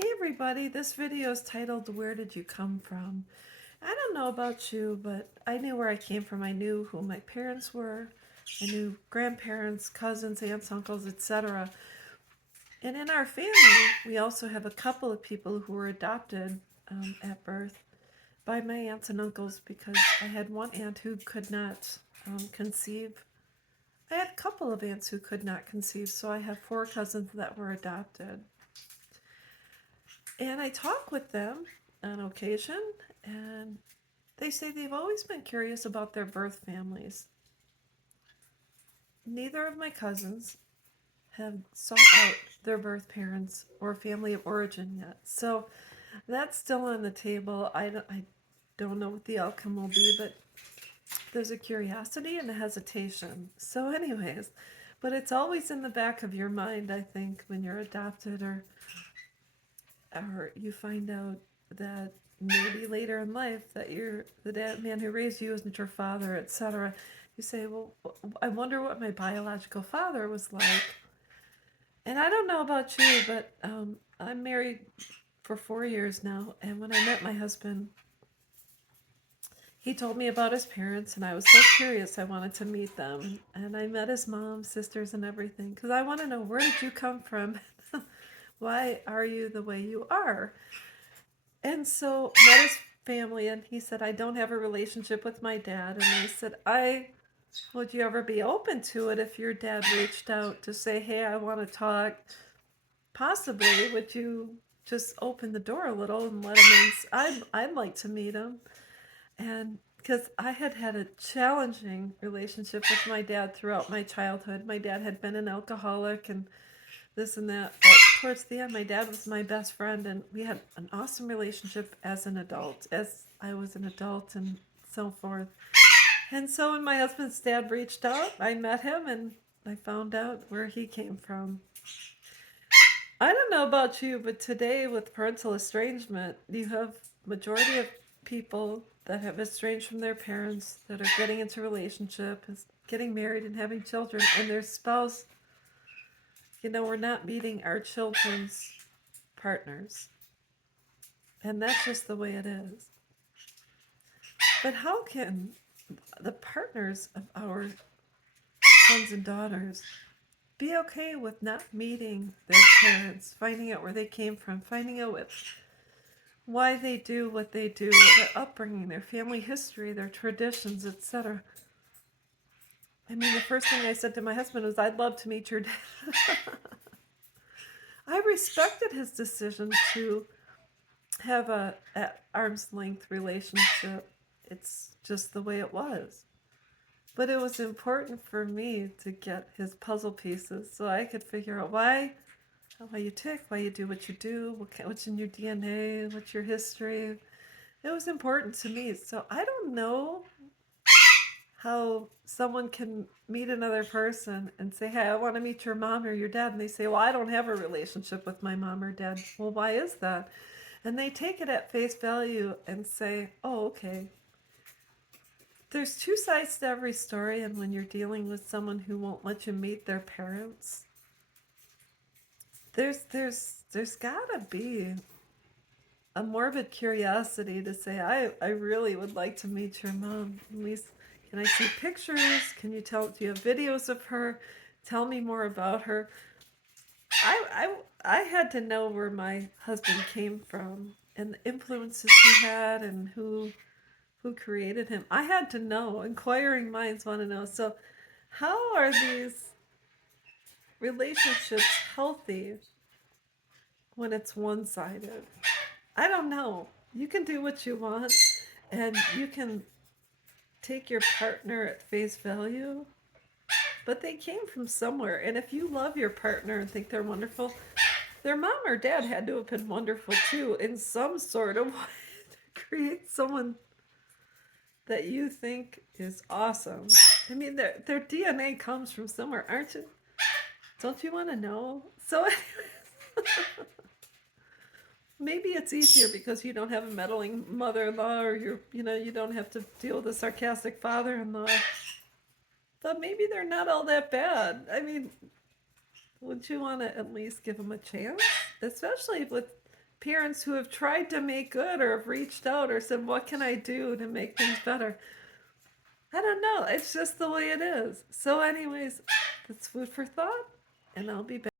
Hey everybody, this video is titled Where Did You Come From? I don't know about you, but I knew where I came from. I knew who my parents were. I knew grandparents, cousins, aunts, uncles, etc. And in our family, we also have a couple of people who were adopted at birth by my aunts and uncles because I had one aunt who could not conceive. I had a couple of aunts who could not conceive, so I have four cousins that were adopted. And I talk with them on occasion, and they say they've always been curious about their birth families. Neither of my cousins have sought out their birth parents or family of origin yet. So that's still on the table. I don't know what the outcome will be, but there's a curiosity and a hesitation. So, anyways, but it's always in the back of your mind, I think, when you're adopted or you find out that maybe later in life that you're the man who raised you isn't your father, etc. You say, well, I wonder what my biological father was like. And I don't know about you, but I'm married for 4 years now. And when I met my husband, he told me about his parents, and I was so curious. I wanted to meet them. And I met his mom, sisters, and everything because I want to know, where did you come from? Why are you the way you are? And so met his family, and he said, I don't have a relationship with my dad. And I said, would you ever be open to it if your dad reached out to say, hey, I want to talk? Possibly, would you just open the door a little and let him in? I'd like to meet him. And because I had had a challenging relationship with my dad throughout my childhood. My dad had been an alcoholic and this and that. But towards the end, my dad was my best friend, and we had an awesome relationship as an adult, as I was an adult, and so forth. And so when my husband's dad reached out, I met him and I found out where he came from. I don't know about you, but today with parental estrangement, you have majority of people that have estranged from their parents that are getting into relationship, getting married and having children, and their spouse, we're not meeting our children's partners. And that's just the way it is. But how can the partners of our sons and daughters be okay with not meeting their parents, finding out where they came from, finding out why they do what they do, their upbringing, their family history, their traditions, etc.? I mean, the first thing I said to my husband was, I'd love to meet your dad. I respected his decision to have a at arm's length relationship. It's just the way it was. But it was important for me to get his puzzle pieces so I could figure out why you tick, why you do what you do, what's in your DNA, what's your history. It was important to me. So I don't know how someone can meet another person and say, hey, I want to meet your mom or your dad. And they say, well, I don't have a relationship with my mom or dad. Well, why is that? And they take it at face value and say, oh, okay. There's two sides to every story, and when you're dealing with someone who won't let you meet their parents, there's gotta be a morbid curiosity to say, I really would like to meet your mom. At least, can I see pictures? Can you do you have videos of her? Tell me more about her. I had to know where my husband came from and the influences he had and who created him. I had to know. Inquiring minds want to know. So, how are these relationships healthy when it's one sided? I don't know. You can do what you want, and you can take your partner at face value, but they came from somewhere. And if you love your partner and think they're wonderful, their mom or dad had to have been wonderful too, in some sort of way, to create someone that you think is awesome. I mean, their DNA comes from somewhere, aren't you? Don't you want to know? So, maybe it's easier because you don't have a meddling mother-in-law, or you don't have to deal with a sarcastic father-in-law. But maybe they're not all that bad. I mean, would you want to at least give them a chance? Especially with parents who have tried to make good or have reached out or said, what can I do to make things better? I don't know. It's just the way it is. So, anyways, that's food for thought, and I'll be back.